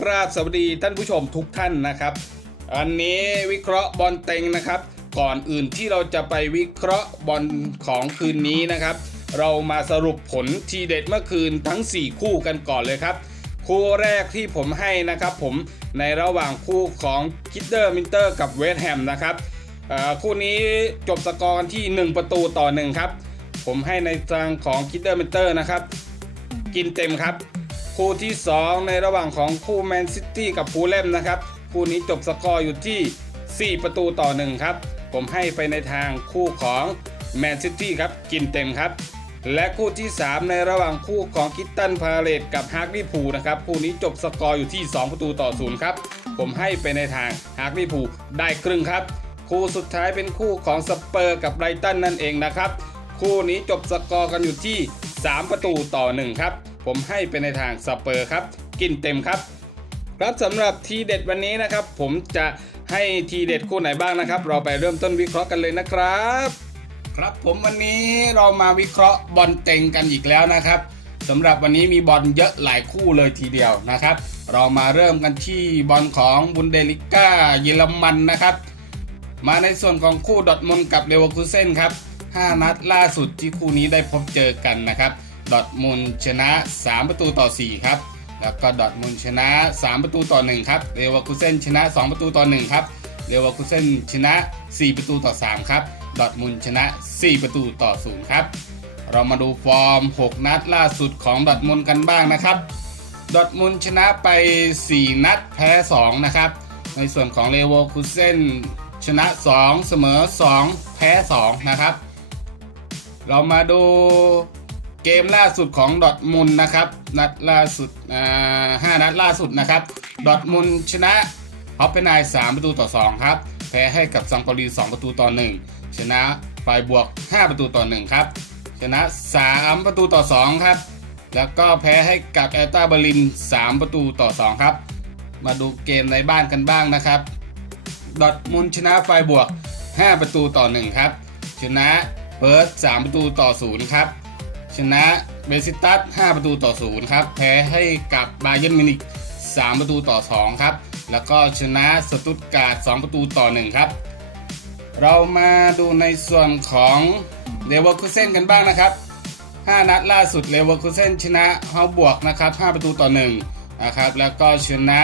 ครับสวัสดีท่านผู้ชมทุกท่านนะครับ อันนี้วิเคราะห์บอลเต็งนะครับ ก่อนอื่นที่เราจะไปวิเคราะห์บอลของคืนนี้นะครับ เรามาสรุปผลทีเด็ดเมื่อคืนทั้ง 4 คู่กันก่อนเลยครับ คู่แรกที่ผมให้นะครับ ผมในระหว่างคู่ของคิดเดอร์มินเตอร์กับเวสต์แฮมนะครับคู่นี้จบสกอร์กันที่ 1 ประตูต่อ 1 ครับ ผมให้ในทางของคิดเดอร์มินเตอร์นะครับ กินเต็มครับ คู่ที่ 2 ในระหว่างของคู่แมนซิตี้กับฟูลแลมนะครับ คู่นี้จบสกอร์อยู่ที่ 4 ประตูต่อ 1 ครับ ผมให้ไปในทางคู่ของแมนซิตี้ครับกินเต็มครับ และคู่ที่ 3 ในระหว่างคู่ของคิตตันพาเลตกับฮาร์กลีพูนะครับ คู่นี้จบสกอร์อยู่ที่ 2 ประตูต่อ0ครับ ผมให้ไปในทางฮาร์กลีพูได้ครึ่งครับ คู่สุดท้ายเป็นคู่ของสเปอร์กับไบรตันนั่นเองนะครับ คู่นี้จบสกอร์กันอยู่ที่ 3 ประตูต่อ 1 ครับ ผมให้ไปในทางสเปอร์ครับ กินเต็มครับ ครับสำหรับทีเด็ดวันนี้นะครับ ผมจะให้ทีเด็ดคู่ไหนบ้างนะครับ เราไปเริ่มต้นวิเคราะห์กันเลยนะครับ ครับผมวันนี้เรามาวิเคราะห์บอลเต็งกันอีกแล้วนะครับสำหรับวันนี้มีบอลเยอะหลายคู่เลยทีเดียวนะครับ เรามาเริ่มกันที่บอลของบุนเดลิก้าเยอรมันนะครับ มาในส่วนของคู่ดอทมุนกับเลเวอร์คูเซนครับ 5 นัดล่าสุดที่คู่นี้ได้พบเจอกันนะครับ ดอทมุนชนะ 3 ประตูต่อ 4 ครับ แล้วก็ดอทมุนชนะ 3 ประตูต่อ 1 ครับเลเวอร์คูเซนชนะ 2 ประตูต่อ 1 ครับเลเวอร์คูเซนชนะ 4 ประตูต่อ 3 ครับ ดอทมุนชนะ 4 ประตูต่อ 0 ครับ เรามาดูฟอร์ม 6 นัดล่าสุดของดอทมุนกันบ้างนะครับ ดอทมุนชนะไป 4 นัดแพ้ 2 นะครับ ในส่วนของเลโวคูเซนชนะ 2 เสมอ 2 แพ้ 2 นะครับ เรามาดู เกมล่าสุดของดอทมุนนะครับ นัดล่าสุดห้านัดล่าสุดนะครับดอทมุนชนะฮอปเปนไน3ประตูต่อ2ครับ แพ้ให้กับซังปารี2ประตูต่อ1ชนะฝ่ายบวก5ประตูต่อ1ครับ ชนะ3ประตูต่อ2ครับ แล้วก็แพ้ให้กับแอตตาเบร์ลิน3ประตูต่อ2ครับ มาดูเกมในบ้านกันบ้างนะครับดอทมุนชนะไฟบวก 5 ประตูต่อ 1 ครับ ชนะเพิร์ส3ประตูต่อ 0 ครับ ชนะเบซิตัส5ประตูต่อ0ครับ แพ้ให้กับบาเยร์นมิวนิก3ประตูต่อ 2 ครับ แล้วก็ชนะสตุตการ์ด2ประตูต่อ 1 ครับ เรามาดูในส่วนของเลเวอร์คูเซนกันบ้างนะครับ 5 นัดล่าสุดเลเวอร์คูเซนชนะเฮาบวกนะครับ5ประตูต่อ 1 นะครับ แล้วก็ชนะ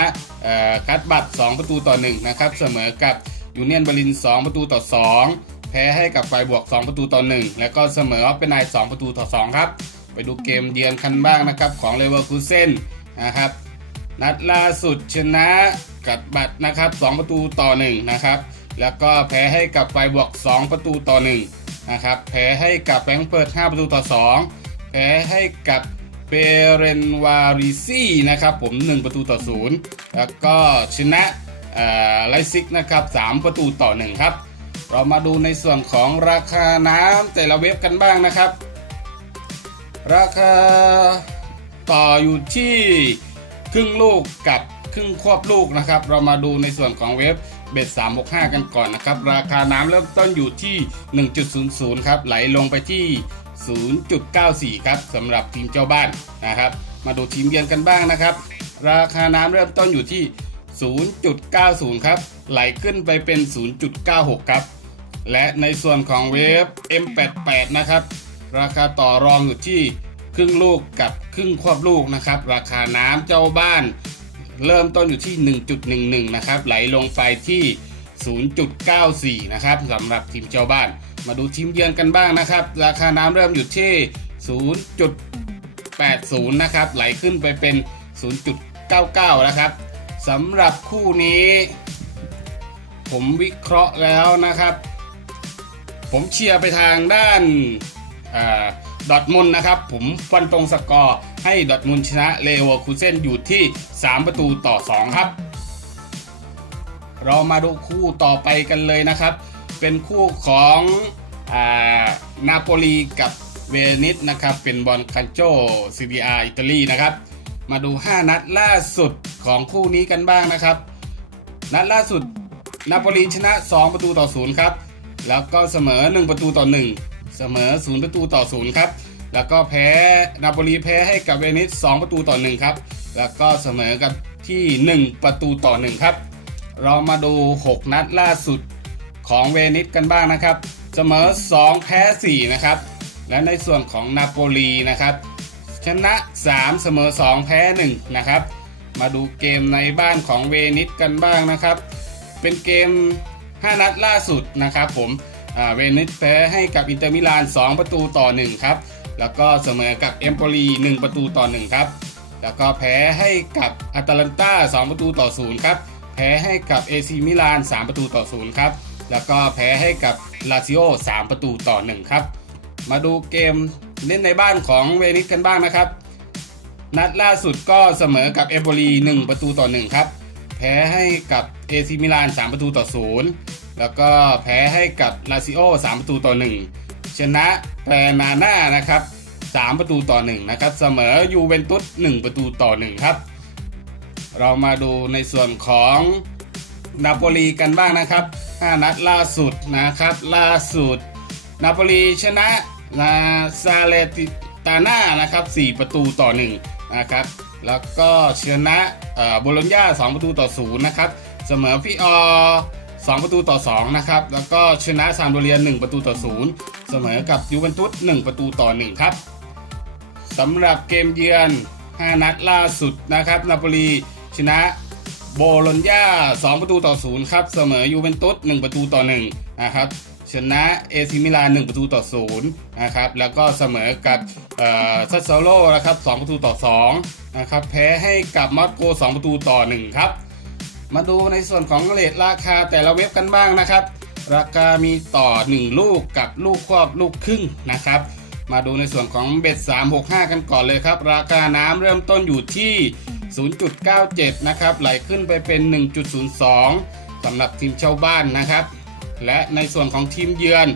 คัตบัต2ประตูต่อ 1 นะครับ เสมอกับยูเนียนเบอร์ลิน 2 ประตูต่อ 2 แพ้ให้กับไฟบวก 2 ประตูต่อ 1 แล้วก็เสมอออฟเป็นไน2ประตูต่อ 2 ครับ ไปดูเกมเยือนกันบ้างนะครับ ของเลเวอร์คูเซนนะครับ นัดล่าสุดชนะกัดบัตรนะครับ 2 ประตูต่อ 1 นะครับ แล้วก็แพ้ให้กับไฟบวก 2 ประตูต่อ 1 นะครับ แพ้ให้กับแบงค์เปิด 5 ประตูต่อ 2 แพ้ให้กับเปเรนวาริซี่นะครับผม 1 ประตูต่อ 0 แล้วก็ชนะไลซิกนะครับ 3 ประตูต่อ 1 ครับ เรามาดูในส่วนของราคาน้ำแต่ละเว็บกันบ้างนะครับ ราคาต่ออยู่ที่ครึ่งลูกกับครึ่งควบลูกนะครับ เรามาดูในส่วนของเว็บเบ็ด365 กันก่อนนะครับ ราคาน้ำเริ่มต้นอยู่ที่ 1.00 ครับ ไหลลงไปที่ 0.94 ครับสำหรับทีมเจ้าบ้านนะครับ มาดูทีมเยือนกันบ้างนะครับ ราคาน้ำเริ่มต้นอยู่ที่ 0.90 ครับ ไหลขึ้นไปเป็น 0.96 ครับ และในส่วนของเวฟ M88 นะครับ ราคาต่อรองอยู่ที่ครึ่งลูกกับครึ่งควบลูกนะครับ ราคาน้ำเจ้าบ้าน เริ่มต้นอยู่ที่ 1.11 นะครับ ไหลลงไปที่ 0.94 นะครับสำหรับทีมเจ้าบ้าน มาดูทีมเยือนกันบ้างนะครับ ราคาน้ำเริ่มอยู่ที่ 0.80 นะครับ ไหลขึ้นไปเป็น 0.99 นะครับสำหรับคู่นี้ ผมวิเคราะห์แล้วนะครับ ผมเชียร์ไปทางด้านดอทมุนนะครับผมฟันตรงสกอร์ให้ดอทมุนชนะเลเวอร์คูเซนอยู่ที่ 3 ประตูต่อ 2 ครับ เรามาดูคู่ต่อไปกันเลยนะครับ เป็นคู่ของอานาโปลีกับเวนิสนะครับ เป็นบอลคันโจซีดีอาอิตาลีนะครับ มาดู 5 นัดล่าสุดของคู่นี้กันบ้างนะครับ นัดล่าสุดนาโปลีชนะ 2 ประตูต่อ 0 ครับ แล้วก็เสมอ 1 ประตูต่อ 1 เสมอ 0 ประตูต่อ 0 ครับ แล้วก็แพ้นาโปลีแพ้ให้กับเวนิส 2 ประตูต่อ 1 ครับ แล้วก็เสมอกับที่ 1 ประตูต่อ 1 ครับ เรามาดู 6 นัดล่าสุดของเวนิสกันบ้างนะครับ เสมอ 2 แพ้ 4 นะครับ และในส่วนของนาโปลีนะครับ ชนะ 3 เสมอ 2 แพ้ 1 นะครับ มาดูเกมในบ้านของเวนิสกันบ้างนะครับ เป็นเกม 5 นัดล่าสุดนะครับผมเวนิสแพ้ให้กับอินเตอร์มิลาน 2 ประตูต่อ 1 ครับ แล้วก็เสมอกับเอมโปลี 1 ประตูต่อ 1 ครับ แล้วก็แพ้ให้กับอาตาลันตา2 ประตูต่อ 0 ครับ แพ้ให้กับเอซีมิลาน 3 ประตูต่อ 0 ครับ แล้วก็แพ้ให้กับลาซิโอ 3 ประตูต่อ 1 ครับ มาดูเกมเล่นในบ้านของเวนิสกันบ้างนะครับ นัดล่าสุดก็เสมอกับเอมโปลี 1 ประตูต่อ 1 ครับ แพ้ให้กับเอซิมิลาน 3 ประตูต่อ 0 แล้วก็แพ้ให้กับลาซิโอ 3 ประตูต่อ 1 ชนะแปรนาน่านะครับ 3 ประตูต่อ 1 นะครับ เสมอยูเวนตุส 1 ประตูต่อ 1 ครับ เรามาดูในส่วนของนาโปลีกันบ้างนะครับ 5 นัดล่าสุดนะครับ ล่าสุด นาโปลีชนะนาซาเลติตาน่านะครับ 4 ประตูต่อ 1 นะครับ แล้วก็ชนะโบโลญญา2ประตูต่อ0นะครับ เสมอฟิออ2ประตูต่อ2นะครับ แล้วก็ชนะซามโดเรีย1ประตูต่อ0เสมอกับยูเวนตุส1ประตูต่อ1ครับสำหรับเกมเยือน 5 นัดล่าสุดนะครับ นาโปลีชนะโบโลญญา2ประตูต่อ0ครับ เสมอยูเวนตุส1ประตูต่อ1นะครับ ชนะเอซิมิลาน1ประตูต่อ0นะครับแล้วก็เสมอกับซัสโซโลนะครับ2ประตูต่อ2นะครับแพ้ให้กับมอสโก 2 ประตูต่อ 1 ครับ มาดูในส่วนของเลทราคาแต่ละเว็บกันบ้างนะครับ ราคามีต่อ 1 ลูกกับลูกควบลูกครึ่งนะครับ มาดูในส่วนของเบ็ด365 กันก่อนเลยครับ ราคาน้ำเริ่มต้นอยู่ที่ 0.97 นะครับไหลขึ้นไปเป็น 1.02สำหรับทีมเช่าบ้านนะครับ และในส่วนของทีมเยือน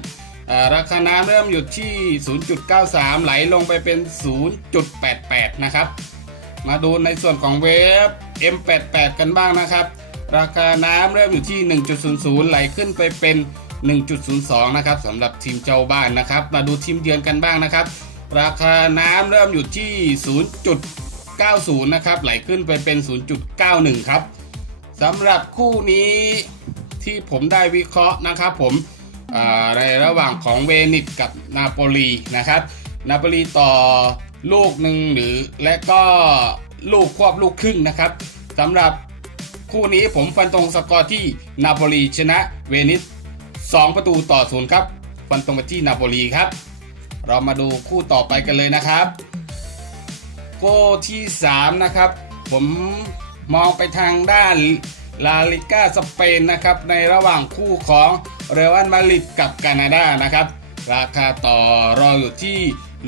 อราคาน้ำเริ่มอยู่ที่ 0.93 ไหลลงไปเป็น 0.88 นะครับ มาดูในส่วนของเวฟ M88 กันบ้างนะครับ ราคาน้ำเริ่มอยู่ที่ 1.00 ไหลขึ้นไปเป็น 1.02 นะครับสำหรับทีมเจ้าบ้านนะครับ มาดูทีมเยือนกันบ้างนะครับ ราคาน้ำเริ่มอยู่ที่ 0.90 นะครับ ไหลขึ้นไปเป็น 0.91 ครับสำหรับคู่นี้ ที่ผมได้วิเคราะห์นะครับผมในระหว่างของเวนิสกับนาโปลีนะครับนาโปลีต่อลูกหนึ่งหรือและก็ลูกควบลูกครึ่งนะครับสำหรับคู่นี้ผมฟันตรงสกอร์ที่นาโปลีชนะเวนิส2 ประตูต่อศูนย์ครับ ฟันตรงไปที่นาโปลีครับ เรามาดูคู่ต่อไปกันเลยนะครับโกที่ 3 นะครับ ผมมองไปทางด้าน ลาลิก้าสเปนนะครับในระหว่างคู่ของเรอัลมาดริดกับกานาดานะครับ ราคาต่อรออยู่ที่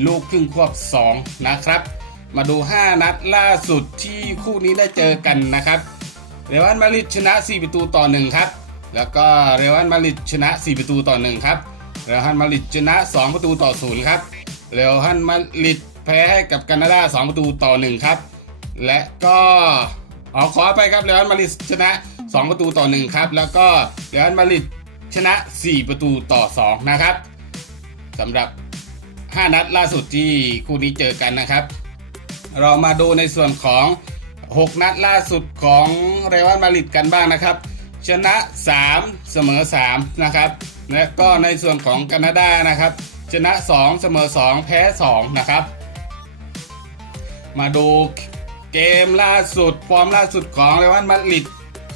ลูกครึ่งควบ 2 นะครับ มาดู 5 นัดล่าสุดที่คู่นี้ได้เจอกันนะครับ เรอัลมาดริดชนะ 4 ประตูต่อ 1 ครับ แล้วก็เรอัลมาดริดชนะ 4 ประตูต่อ 1 ครับ เรอัลมาดริดชนะ 2 ประตูต่อ 0 ครับ เรอัลมาดริดแพ้ให้กับแคนาดา 2 ประตูต่อ 1 ครับ และก็ อ๋อขอไปครับเรอัลมาดริดชนะ 2 ประตูต่อ 1 ครับ แล้วก็เรอัลมาดริดชนะ 4 ประตูต่อ 2 นะครับสำหรับ 5 นัดล่าสุดที่คู่นี้เจอกันนะครับ เรามาดูในส่วนของ 6 นัดล่าสุดของเรอัลมาดริดกันบ้างนะครับ ชนะ 3 เสมอ 3 นะครับ และก็ในส่วนของแคนาดานะครับ ชนะ 2 เสมอ 2 แพ้ 2 นะครับ มาดู เกมล่าสุดฟอร์มล่าสุดของเรอัลมาดริด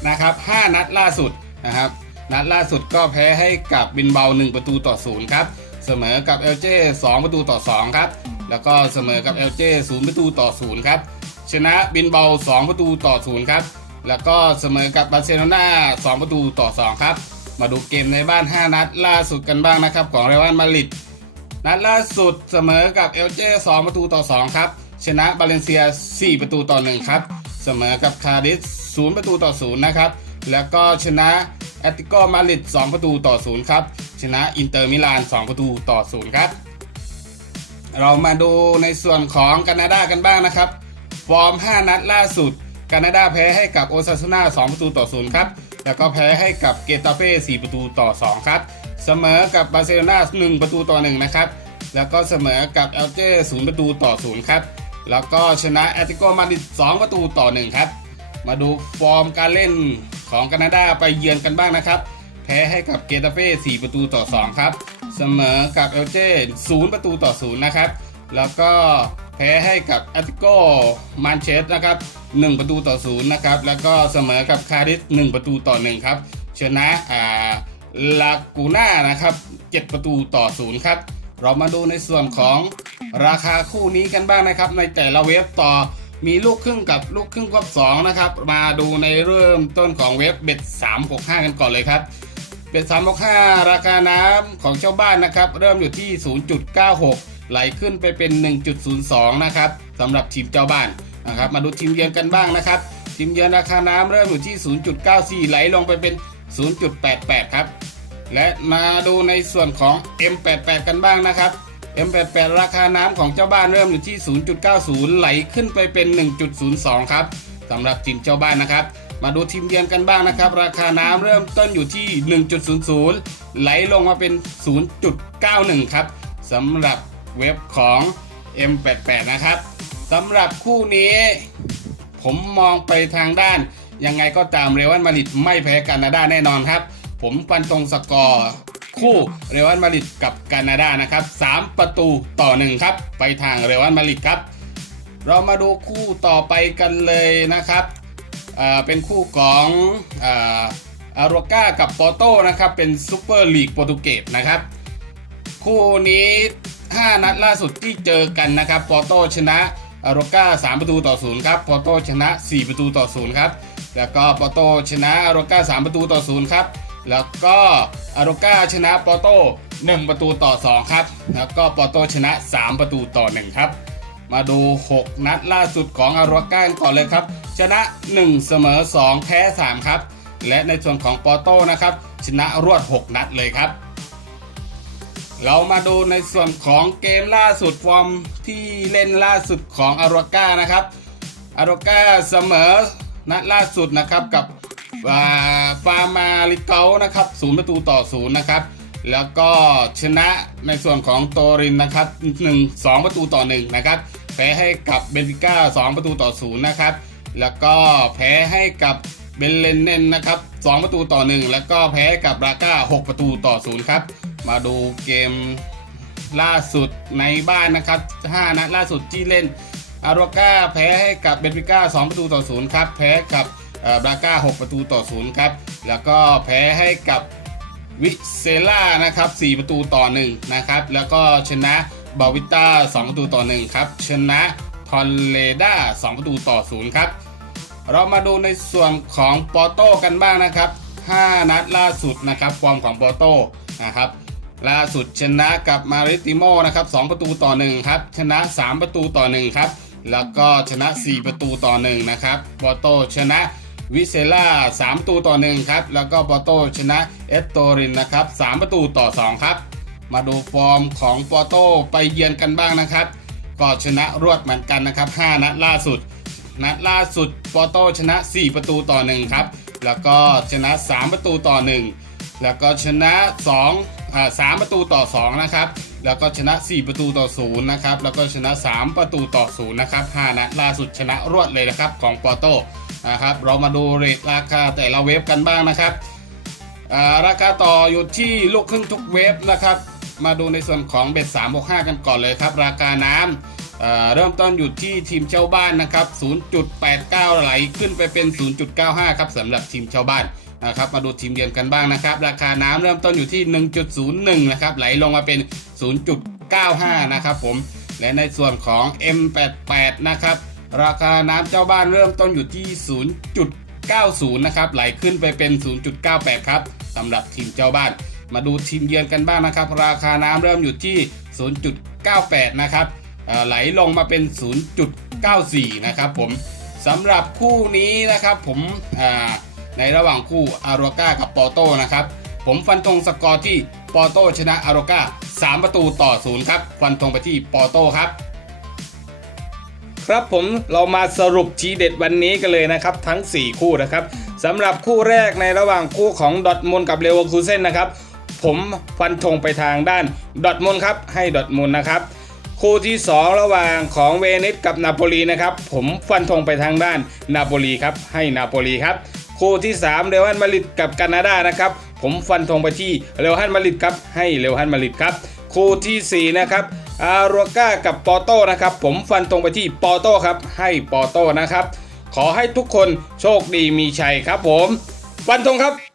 นะครับ5นัดล่าสุดนะครับนัดล่าสุดก็แพ้ให้กับบินเบา 1 ประตูต่อ0ครับเสมอกับเอลเจ2ประตูต่อ2ครับแล้วก็เสมอกับเอลเจ0ประตูต่อ0ครับชนะบินเบา 2 ประตูต่อ0ครับแล้วก็เสมอกับบาร์เซโลนา2ประตูต่อ2ครับมาดูเกมในบ้าน 5 นัดล่าสุดกันบ้างนะครับของเรอัลมาดริดนัดล่าสุดเสมอกับเอลเจ2ประตูต่อ2ครับ ชนะบาเลนเซีย 4 ประตูต่อ 1 ครับ เสมอกับคาร์ดิส0ประตูต่อ 0 นะครับ แล้วก็ชนะแอตติโกมาริด2ประตูต่อ 0 ครับ ชนะอินเตอร์มิลาน 2 ประตูต่อ 0 ครับ เรามาดูในส่วนของแคนาดากันบ้างนะครับ ฟอร์ม 5 นัดล่าสุดแคนาดาแพ้ให้กับโอซาซูนา2ประตูต่อ 0 ครับ แล้วก็แพ้ให้กับเกตาเฟ่4ประตูต่อ 2 ครับ เสมอกับบาร์เซโลนา1ประตูต่อ 1 นะครับ แล้วก็เสมอกับเอลเจ0ประตูต่อ 0 ครับ แล้วก็ชนะแอตติโกมาดริด2ประตูต่อ 1 ครับ มาดูฟอร์มการเล่นของแคนาดาไปเยือนกันบ้างนะครับ แพ้ให้กับเกตาเฟ่4ประตูต่อ 2 ครับ เสมอกับเอลเจ0ประตูต่อ 0 นะครับ แล้วก็แพ้ให้กับแอตติโกมันเชสนะครับ1ประตูต่อ 0 นะครับ แล้วก็เสมอกับคาริส1ประตูต่อ 1 ครับ ชนะอ่าลากูน่านะครับ 7 ประตูต่อ 0 ครับ เรามาดูในส่วนของราคาคู่นี้กันบ้างนะครับ ในแต่ละเว็บต่อมีลูกครึ่งกับลูกครึ่งควบ2นะครับ มาดูในเริ่มต้นของเว็บเบ็ด365 กันก่อนเลยครับเบ็ด365 ราคาน้ำของเจ้าบ้านนะครับ เริ่มอยู่ที่ 0.96 ไหลขึ้นไปเป็น 1.02 นะครับสำหรับทีมเจ้าบ้านนะครับ มาดูทีมเยือนกันบ้างนะครับทีมเยือนราคาน้ำเริ่มอยู่ที่ 0.94 ไหลลงไปเป็น 0.88 ครับ และมาดูในส่วนของ M88 กันบ้างนะครับ M88 ราคาน้ำของเจ้าบ้านเริ่มอยู่ที่ 0.90 ไหลขึ้นไปเป็น 1.02 ครับสำหรับทีมเจ้าบ้านนะครับ มาดูทีมเยือนกันบ้างนะครับ ราคาน้ำเริ่มต้นอยู่ที่ 1.00 ไหลลงมาเป็น 0.91 ครับสำหรับเว็บของ M88 นะครับสำหรับคู่นี้ ผมมองไปทางด้าน ยังไงก็ตามเรอัลมาดริดไม่แพ้กานาดาแน่นอนครับ ผมฟันตรงสกอร์ คู่เรอัลมาริดกับกานาดานะครับ 3 ประตูต่อ 1 ครับ ไปทางเรอัลมาริดครับ เรามาดูคู่ต่อไปกันเลยนะครับเป็นคู่ของอาอาโรก้ากับปอโต้นะครับ เป็นซูเปอร์ลีกโปรตุเกสนะครับ คู่นี้ 5 นัดล่าสุดที่เจอกันนะครับปอโต้ชนะอาโรก้า3ประตูต่อ0ครับปอโต้ชนะ 4 ประตูต่อ0ครับแล้วก็ปอโต้ชนะอาโรก้า3ประตูต่อ0ครับ แล้วก็อาโรก้าชนะปอโต้1ประตูต่อ 2 ครับ แล้วก็ปอโต้ชนะ 3 ประตูต่อ 1 ครับ มาดู 6 นัดล่าสุดของอารก้าก่อนเลยครับ ชนะ 1 เสมอ 2 แพ้ 3 ครับ และในส่วนของปอโต้นะครับ ชนะรวด 6 นัดเลยครับ เรามาดูในส่วนของเกมล่าสุดฟอร์มที่เล่นล่าสุดของอารก้านะครับอารก้าเสมอนัดล่าสุดนะครับกับ ฟาร์มาลิเกานะครับ0ประตูต่อ0นะครับ แล้วก็ชนะในส่วนของโตรินนะครับ1 2ประตูต่อ1นะครับแพ้ให้กับเบนฟิก้า2ประตูต่อ0นะครับแล้วก็แพ้ให้กับเบลเลนเนนนะครับ2ประตูต่อ1แล้วก็แพ้กับราก้า6ประตูต่อ0ครับมาดูเกมล่าสุดในบ้านนะครับ5นัดล่าสุดที่เล่นอาราก้าแพ้ให้กับเบนฟิก้า2ประตูต่อ0ครับแพ้กับ บราก้า 6 ประตูต่อ0ครับ แล้วก็แพ้ให้กับวิเซล่านะครับ 4 ประตูต่อ1นะครับ แล้วก็ชนะบาวิต้า 2 ประตูต่อ1ครับ ชนะทอนเลดา2 ประตูต่อ0ครับ เรามาดูในส่วนของปอโต้กันบ้างนะครับ 5 นัดล่าสุดนะครับ ฟอร์มของปอโต้นะครับล่าสุดชนะกับมาริติโมนะครับ2ประตูต่อ1ครับ ชนะ 3 ประตูต่อ1ครับ แล้วก็ชนะ 4 ประตูต่อ1นะครับปอโต้ชนะ วิเซล่า3ประตูต่อ1ครับ แล้วก็ปอโต้ชนะเอสโตรินนะครับ 3 ประตูต่อ 2 ครับ มาดูฟอร์มของปอโต้ไปเยือนกันบ้างนะครับ ก็ชนะรวดเหมือนกันนะครับ 5 นัดล่าสุด นัดล่าสุดปอโต้ชนะ 4 ประตูต่อ 1 ครับ แล้วก็ชนะ 3 ประตูต่อ 1 แล้วก็ชนะ2อ่า3ประตูต่อ 2 นะครับ แล้วก็ชนะ 4 ประตูต่อ 0 นะครับ แล้วก็ชนะ 3 ประตูต่อ 0 นะครับ 5 นัดล่าสุดชนะรวดเลยนะครับของปอโต้ นะครับเรามาดูเรทราคาแต่ละเวฟกันบ้างนะครับราคาต่ออยู่ที่ลูกครึ่งทุกเวฟนะครับมาดูในส่วนของเบ็ด3 6 5 กันก่อนเลยครับ ราคาน้ำอ่าเริ่มต้นอยู่ที่ทีมเช่าบ้านนะครับ 0.89 ไหลขึ้นไปเป็น 0.95 ครับสำหรับทีมเช่าบ้านนะครับมาดูทีมเยือนกันบ้างนะครับ ราคาน้ำเริ่มต้นอยู่ที่ 1.01 นะครับไหลลงมาเป็น 0.95 นะครับผมและในส่วนของ M88 นะครับ ราคาน้ำเจ้าบ้านเริ่มต้นอยู่ที่ 0.90 นะครับ ไหลขึ้นไปเป็น 0.98 ครับสำหรับทีมเจ้าบ้าน มาดูทีมเยือนกันบ้างนะครับ ราคาน้ำเริ่มอยู่ที่ 0.98 นะครับไหลลงมาเป็น 0.94 นะครับผมสำหรับคู่นี้นะครับผมในระหว่างคู่อาโรก้ากับปอโต้นะครับ ผมฟันธงสกอร์ที่ปอโต้ชนะอาโรก้า3 ประตูต่อ 0 ครับ ฟันธงไปที่ปอโต้ครับ ครับผมเรามาสรุปทีเด็ดวันนี้กันเลยนะครับ ทั้ง 4 คู่นะครับสำหรับคู่แรกในระหว่างคู่ของดอทมุนกับเลเวอร์คูเซนนะครับ ผมฟันธงไปทางด้านดอทมุนครับให้ดอทมุนนะครับ คู่ที่ 2 ระหว่างของเวนิสกับนาโปลีนะครับ ผมฟันธงไปทางด้านนาโปลีครับให้นาโปลีครับคู่ที่3เรอัลมาริดกับแคนาดานะครับ ผมฟันธงไปที่เรอัลมาริดครับให้เรอัลมาริดครับ คู่ทีสี่4นะครับ อาโรก้ากับปอโต้นะครับ ผมฟันตรงไปที่ปอโต้ครับ ให้ปอโต้นะครับ ขอให้ทุกคนโชคดีมีชัยครับผมฟันตรงครับ